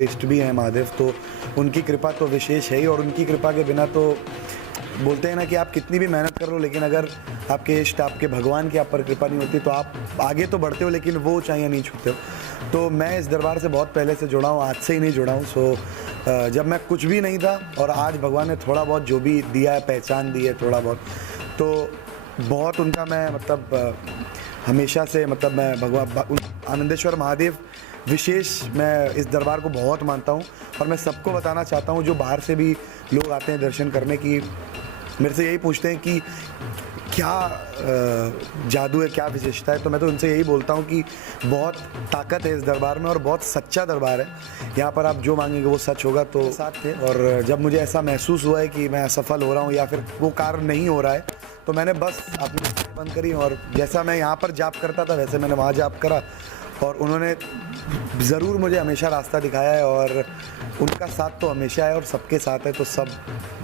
इष्ट भी हैं महादेव, तो उनकी कृपा तो विशेष है ही, और उनकी कृपा के बिना तो बोलते हैं ना कि आप कितनी भी मेहनत कर लो, लेकिन अगर आपके इष्ट, आपके भगवान की आप पर कृपा नहीं होती तो आप आगे तो बढ़ते हो लेकिन वो ऊंचाइयां नहीं छूते हो। तो मैं इस दरबार से बहुत पहले से जुड़ा हूँ, आज से ही नहीं जुड़ा हूँ। सो जब मैं कुछ भी नहीं था और आज भगवान ने थोड़ा बहुत जो भी दिया है, पहचान दी है थोड़ा बहुत, तो बहुत उनका मैं मतलब हमेशा से मतलब मैं भगवान आनंदेश्वर महादेव विशेष मैं इस दरबार को बहुत मानता हूँ। और मैं सबको बताना चाहता हूँ जो बाहर से भी लोग आते हैं दर्शन करने की, मेरे से यही पूछते हैं कि क्या जादू है, क्या विशेषता है, तो मैं तो उनसे यही बोलता हूँ कि बहुत ताकत है इस दरबार में और बहुत सच्चा दरबार है। यहाँ पर आप जो मांगेंगे वो सच होगा। तो साथ थे, और जब मुझे ऐसा महसूस हुआ है कि मैं असफल हो रहा हूँ या फिर वो कार्य नहीं हो रहा है, तो मैंने बस अपनी बंद करी, और जैसा मैं यहाँ पर जाप करता था वैसे मैंने वहाँ जाप करा, और उन्होंने ज़रूर मुझे हमेशा रास्ता दिखाया है, और उनका साथ तो हमेशा है और सबके साथ है। तो सब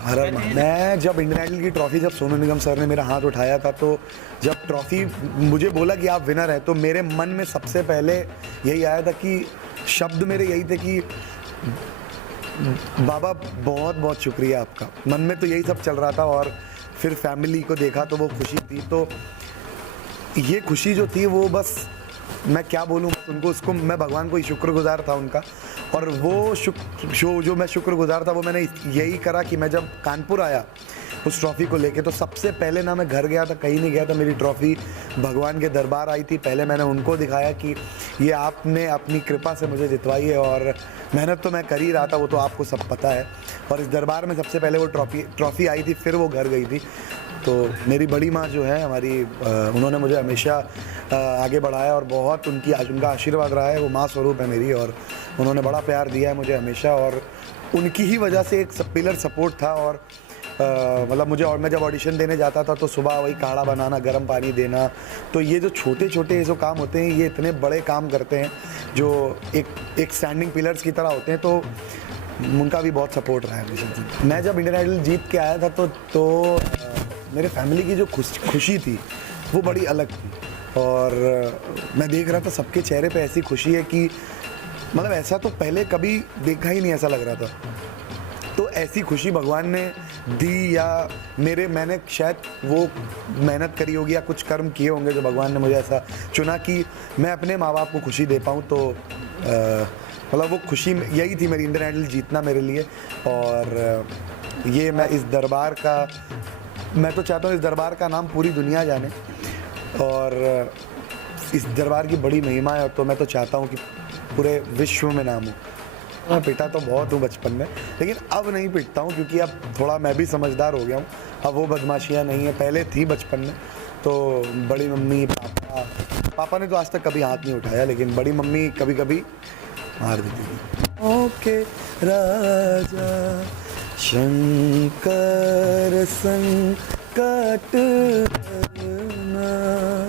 हर हर मैं जब इंडियन आइडल की ट्रॉफ़ी, जब सोनू निगम सर ने मेरा हाथ उठाया था, तो जब ट्रॉफ़ी मुझे बोला कि आप विनर हैं, तो मेरे मन में सबसे पहले यही आया था कि शब्द मेरे यही थे कि बाबा बहुत बहुत शुक्रिया आपका। मन में तो यही सब चल रहा था, और फिर फैमिली को देखा तो वो खुशी थी। तो ये खुशी जो थी वो बस मैं क्या बोलूँ उनको, उसको मैं भगवान को ही शुक्रगुजार था उनका। और वो जो मैं शुक्रगुजार था वो मैंने यही करा कि मैं जब कानपुर आया उस ट्रॉफ़ी को लेके, तो सबसे पहले ना मैं घर गया था, कहीं नहीं गया था, मेरी ट्रॉफ़ी भगवान के दरबार आई थी। पहले मैंने उनको दिखाया कि ये आपने अपनी कृपा से मुझे जितवाई है, और मेहनत तो मैं कर ही रहा था, वो तो आपको सब पता है। और इस दरबार में सबसे पहले वो ट्रॉफ़ी आई थी, फिर वो घर गई थी। तो मेरी बड़ी माँ जो है हमारी, उन्होंने मुझे हमेशा आगे बढ़ाया, और बहुत उनका आशीर्वाद रहा है। वो माँ स्वरूप है मेरी, और उन्होंने बड़ा प्यार दिया है मुझे हमेशा, और उनकी ही वजह से एक पिलर सपोर्ट था। और मतलब मुझे, और मैं जब ऑडिशन देने जाता था तो सुबह वही काढ़ा बनाना, गर्म पानी देना, तो ये जो छोटे छोटे जो काम होते हैं ये इतने बड़े काम करते हैं जो एक स्टैंडिंग पिलर्स की तरह होते हैं। तो उनका भी बहुत सपोर्ट रहा है। मैं जब इंडियन आइडल जीत के आया था तो मेरे फैमिली की जो खुशी थी वो बड़ी अलग थी, और मैं देख रहा था सबके चेहरे पे ऐसी खुशी है कि मतलब ऐसा तो पहले कभी देखा ही नहीं, ऐसा लग रहा था। तो ऐसी खुशी भगवान ने दी, या मैंने शायद वो मेहनत करी होगी या कुछ कर्म किए होंगे जो भगवान ने मुझे ऐसा चुना कि मैं अपने माँ बाप को खुशी दे पाऊँ। तो मतलब वो खुशी यही थी मेरी, इंडियन आइडल जीतना मेरे लिए। और ये मैं इस दरबार का, मैं तो चाहता हूँ इस दरबार का नाम पूरी दुनिया जाने, और इस दरबार की बड़ी महिमा है। तो मैं तो चाहता हूँ कि पूरे विश्व में नाम हो। मैं पिटा तो बहुत हूँ बचपन में, लेकिन अब नहीं पिटता हूँ क्योंकि अब थोड़ा मैं भी समझदार हो गया हूँ। अब वो बदमाशियाँ नहीं है, पहले थी बचपन में। तो बड़ी मम्मी, पापा ने तो आज तक कभी हाथ नहीं उठाया, लेकिन बड़ी मम्मी कभी कभी मार देती थी। ओके राजा शंकर संकट हरना,